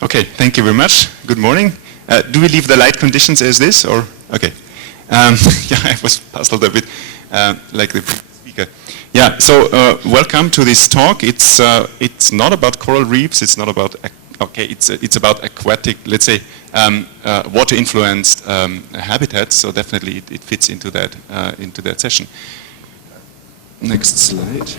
Okay, thank you very much. Good morning. Do we leave the light conditions as this, or okay? Yeah, I was puzzled a bit, like the speaker. Yeah, so welcome to this talk. It's not about coral reefs. It's not about it's about aquatic, let's say, water influenced habitats. So definitely it fits into that session. Next slide.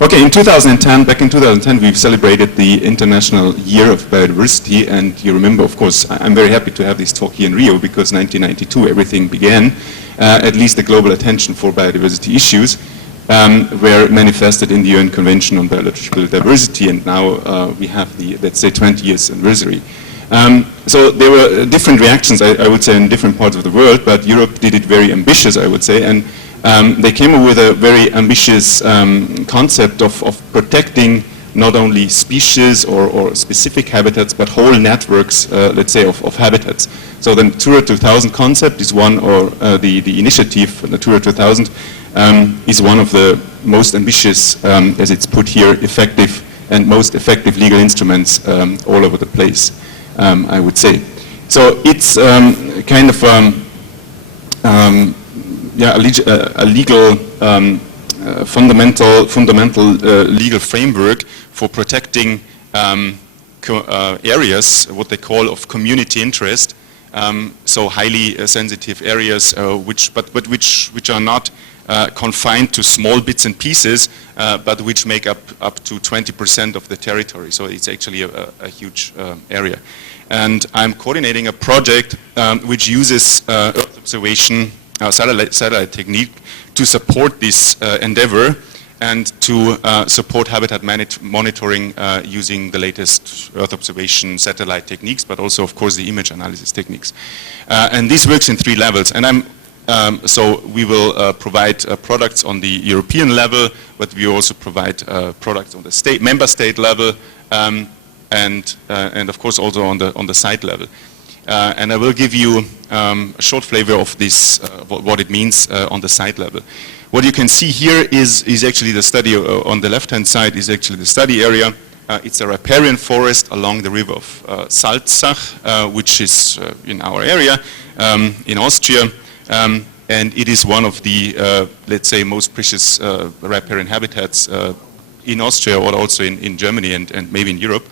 Okay, in 2010, back in 2010, we've celebrated the International Year of Biodiversity, and you remember, of course, I'm very happy to have this talk here in Rio, because 1992 everything began, at least the global attention for biodiversity issues were manifested in the UN Convention on Biological Diversity, and now we have the, let's say, 20 years anniversary. So there were different reactions, I would say, in different parts of the world, but Europe did it very ambitious, I would say, and they came up with a very ambitious concept of protecting not only species or specific habitats, but whole networks, let's say, of habitats. So the Natura 2000 concept is one, or the initiative Natura 2000 is one of the most ambitious, as it's put here, effective and most effective legal instruments all over the place, I would say. So it's kind of a legal fundamental legal framework for protecting areas, what they call of community interest. So highly sensitive areas, which are not confined to small bits and pieces, but which make up to 20% of the territory. So it's actually a huge area. And I'm coordinating a project which uses Earth observation, satellite technique to support this endeavor and to support habitat monitoring using the latest Earth observation satellite techniques, but also, of course, the image analysis techniques. And this works in 3 levels. And so we will provide products on the European level, but we also provide products on the member state level, and of course also on the site level. And I will give you a short flavor of this, what it means on the site level. What you can see here is actually the study, on the left-hand side is actually the study area. It's a riparian forest along the river of Salzach, which is in our area, in Austria. And it is one of the, let's say, most precious riparian habitats in Austria, or also in Germany and maybe in Europe.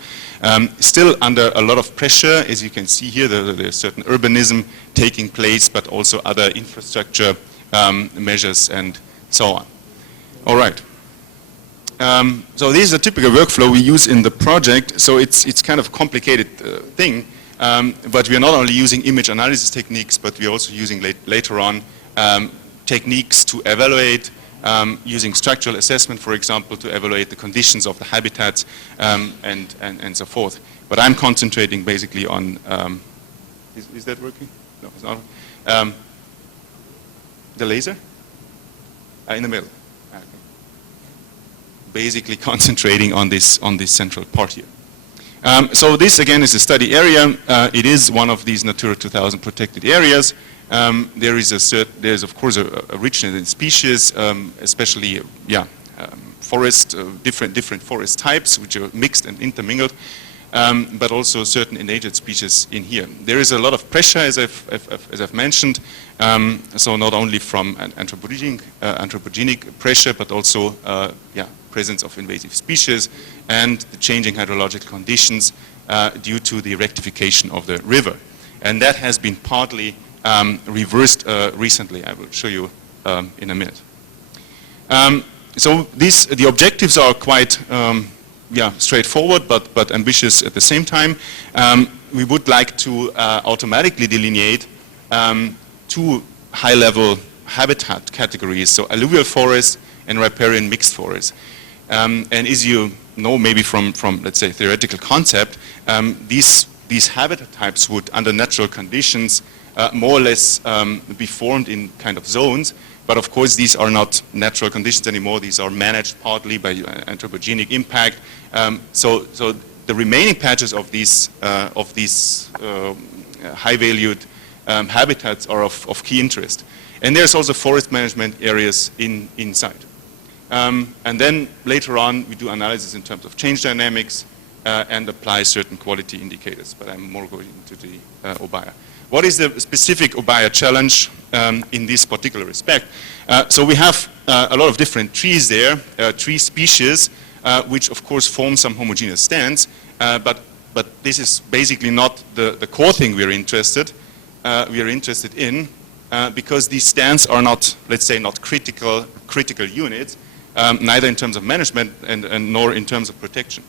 Still under a lot of pressure, as you can see here, there's certain urbanism taking place, but also other infrastructure measures and so on. All right. So this is a typical workflow we use in the project. So it's kind of a complicated thing, but we are not only using image analysis techniques, but we're also using later on techniques to evaluate, using structural assessment, for example, to evaluate the conditions of the habitats and so forth. But I'm concentrating basically on, is that working? No, it's not. The laser? In the middle. Okay. Basically concentrating on this central part here. So this again is a study area. It is one of these Natura 2000 protected areas. There's of course a richness in species, especially forest, different forest types which are mixed and intermingled, but also certain endangered species in here. There is a lot of pressure, as I've mentioned, so not only from an anthropogenic pressure, but also presence of invasive species and the changing hydrological conditions due to the rectification of the river, and that has been partly reversed recently. I will show you in a minute. So the objectives are quite straightforward, but ambitious at the same time. We would like to automatically delineate 2 high-level habitat categories, so alluvial forest and riparian mixed forest. And as you know, maybe from let's say theoretical concept, these habitat types would, under natural conditions, more or less be formed in kind of zones, but of course these are not natural conditions anymore. These are managed partly by anthropogenic impact. So the remaining patches of these high-valued habitats are of key interest. And there's also forest management areas inside. And then later on, we do analysis in terms of change dynamics and apply certain quality indicators, but I'm more going into the OBIA. What is the specific OBIA challenge in this particular respect? So we have a lot of different trees there, tree species, which of course form some homogeneous stands, but this is basically not the core thing we are interested in, because these stands are not, let's say, not critical units, neither in terms of management and nor in terms of protection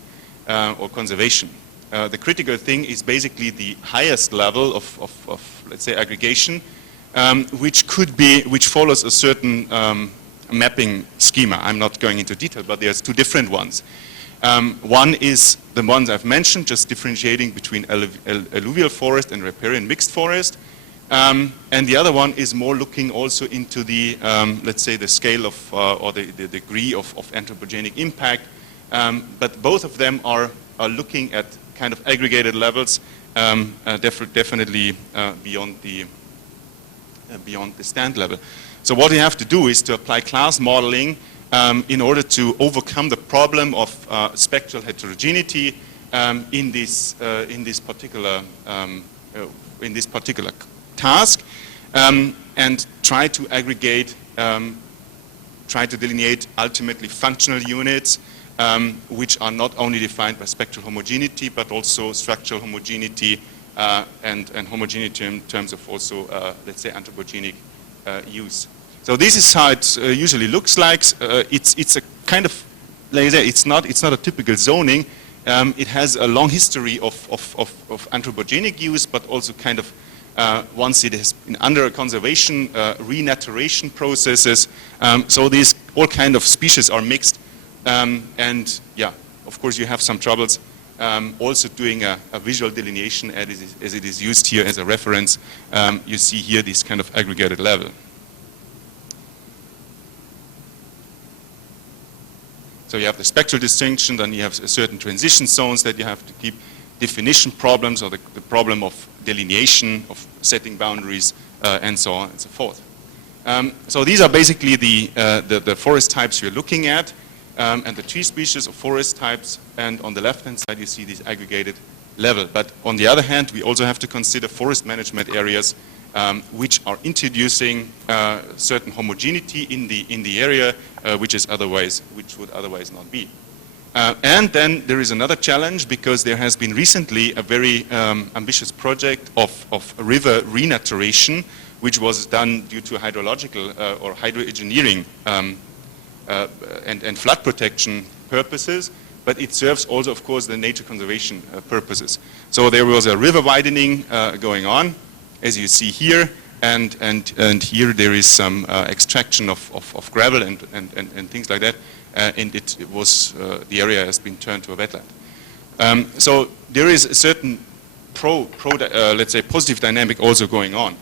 or conservation. The critical thing is basically the highest level of let's say, aggregation, which follows a certain mapping schema. I'm not going into detail, but there's two different ones. One is the ones I've mentioned, just differentiating between alluvial forest and riparian mixed forest. And the other one is more looking also into the, let's say, the scale of, or the degree of anthropogenic impact. But both of them are looking at kind of aggregated levels, definitely beyond the stand level. So what we have to do is to apply class modeling in order to overcome the problem of spectral heterogeneity in this particular task, and try to aggregate, try to delineate ultimately functional units which are not only defined by spectral homogeneity but also structural homogeneity and homogeneity in terms of also let's say anthropogenic use. So this is how it usually looks like. It's a kind of, like I say, it's not a typical zoning. It has a long history of anthropogenic use, but also kind of once it has been under conservation, renaturation processes. So these all kind of species are mixed, and yeah, of course you have some troubles also doing a visual delineation as it is used here as a reference. You see here this kind of aggregated level. So you have the spectral distinction, then you have certain transition zones that you have to keep, definition problems, or the problem of delineation, of setting boundaries, and so on and so forth. So these are basically the forest types you're looking at, and the tree species of forest types, and on the left-hand side you see this aggregated level. But on the other hand, we also have to consider forest management areas which are introducing certain homogeneity in the area, which would otherwise not be. And then there is another challenge, because there has been recently a very ambitious project of river renaturation, which was done due to hydrological or hydroengineering and flood protection purposes, but it serves also, of course, the nature conservation purposes. So there was a river widening going on, as you see here, and here there is some extraction of gravel and things like that, and it was the area has been turned to a wetland. So there is a certain let's say positive dynamic also going on.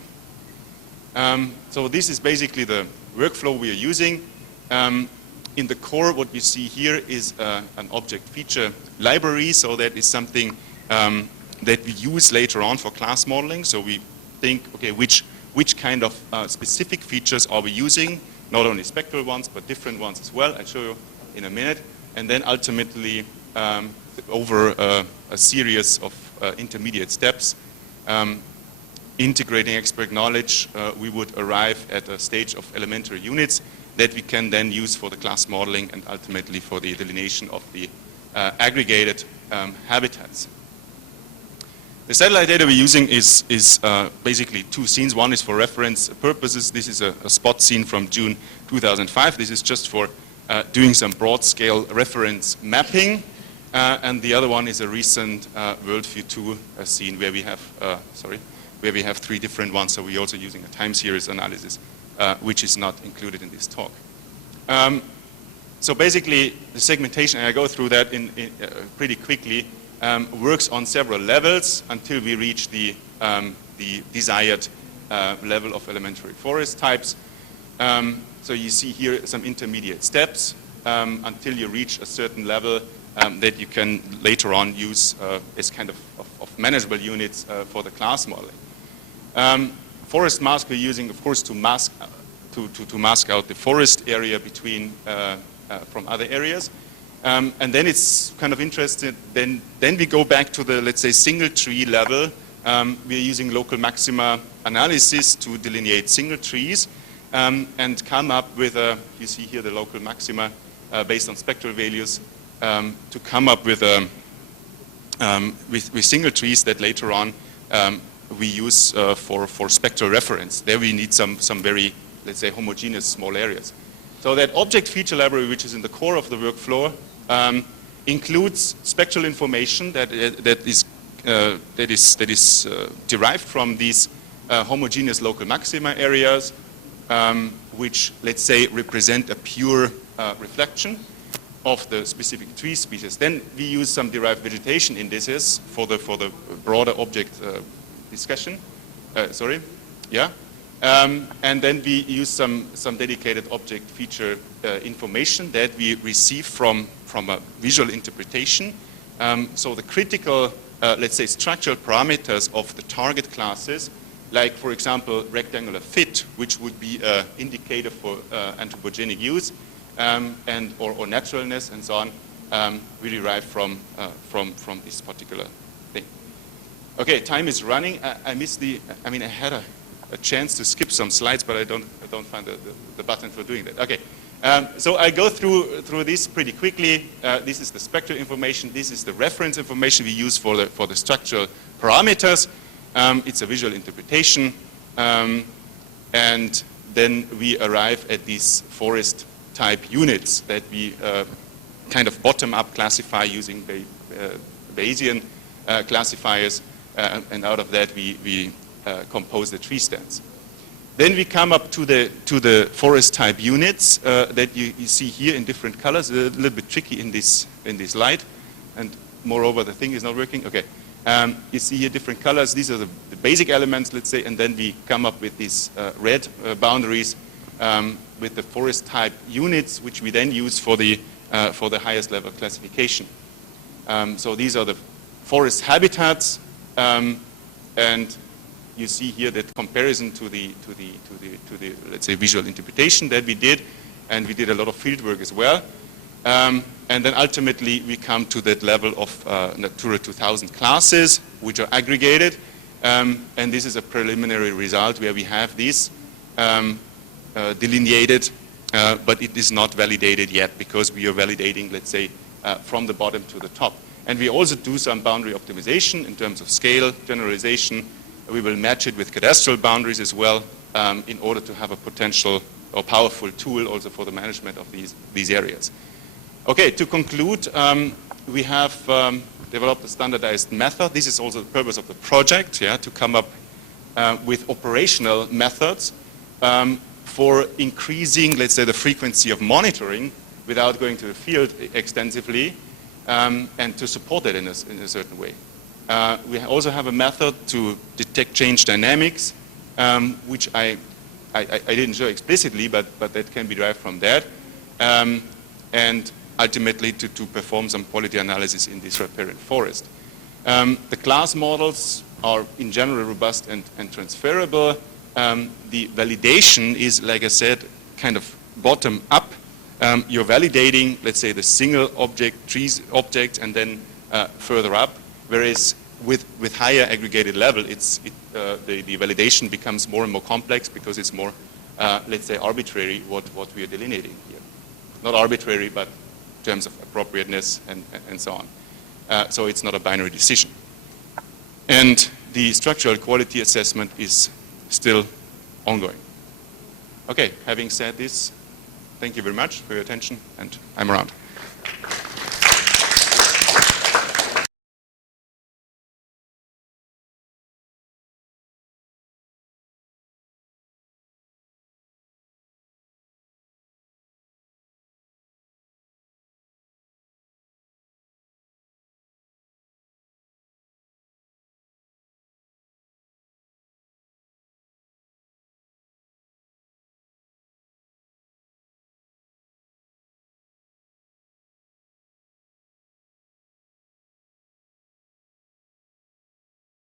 So this is basically the workflow we are using. In the core, what you see here is an object feature library. So that is something that we use later on for class modeling. So we think, okay, which kind of specific features are we using? Not only spectral ones, but different ones as well. I'll show you in a minute. And then ultimately, over a series of intermediate steps, integrating expert knowledge, we would arrive at a stage of elementary units that we can then use for the class modeling and ultimately for the delineation of the aggregated habitats. The satellite data we're using is basically two scenes. One is for reference purposes. This is a spot scene from June 2005. This is just for doing some broad-scale reference mapping. And the other one is a recent Worldview 2 scene where we have three different ones. So we're also using a time series analysis, which is not included in this talk. So basically, the segmentation, and I go through that pretty quickly, works on several levels until we reach the desired level of elementary forest types. So you see here some intermediate steps until you reach a certain level that you can later on use as kind of manageable units for the class modeling. Forest mask we're using, of course, to mask out the forest area between from other areas. And then it's kind of interesting, then we go back to the, let's say, single tree level. We're using local maxima analysis to delineate single trees and come up with you see here the local maxima based on spectral values to come up with single trees that later on we use for spectral reference. There we need some very, let's say, homogeneous small areas. So that object feature library, which is in the core of the workflow, includes spectral information that is derived from these homogeneous local maxima areas, which, let's say, represent a pure reflection of the specific tree species. Then we use some derived vegetation indices for the broader object discussion. And then we use some dedicated object feature information that we receive from a visual interpretation. So the critical, let's say, structural parameters of the target classes, like, for example, rectangular fit, which would be an indicator for anthropogenic use, or naturalness and so on, we derive from this particular thing. Okay, time is running. I had a chance to skip some slides, but I don't find the button for doing that. Okay, so I go through this pretty quickly. This is the spectral information. This is the reference information we use for the structural parameters. It's a visual interpretation, and then we arrive at these forest type units that we kind of bottom up classify using Bayesian classifiers, and out of that we compose the tree stands. Then we come up to the forest type units that you see here in different colors. A little bit tricky in this light, and moreover the thing is not working. Okay, you see here different colors. These are the basic elements, let's say, and then we come up with these red boundaries with the forest type units, which we then use for the highest level classification. So these are the forest habitats, and you see here that comparison to the let's say visual interpretation that we did, and we did a lot of field work as well. And then ultimately we come to that level of Natura 2000 classes, which are aggregated, and this is a preliminary result where we have these delineated, but it is not validated yet because we are validating, let's say, from the bottom to the top. And we also do some boundary optimization in terms of scale, generalization. We will match it with cadastral boundaries as well in order to have a potential or powerful tool also for the management of these areas. Okay, to conclude, we have developed a standardized method. This is also the purpose of the project, to come up with operational methods for increasing, let's say, the frequency of monitoring without going to the field extensively, and to support it in a certain way. We also have a method to detect change dynamics, which I didn't show explicitly, but that can be derived from that, and ultimately to perform some quality analysis in this riparian forest. The class models are in general robust and transferable. The validation is, like I said, kind of bottom up. You're validating, let's say, the single object, trees object, and then further up. Whereas with higher aggregated level, the validation becomes more and more complex because it's more, let's say, arbitrary what we are delineating here. Not arbitrary, but in terms of appropriateness and so on. So it's not a binary decision. And the structural quality assessment is still ongoing. Okay, having said this, thank you very much for your attention, and I'm around.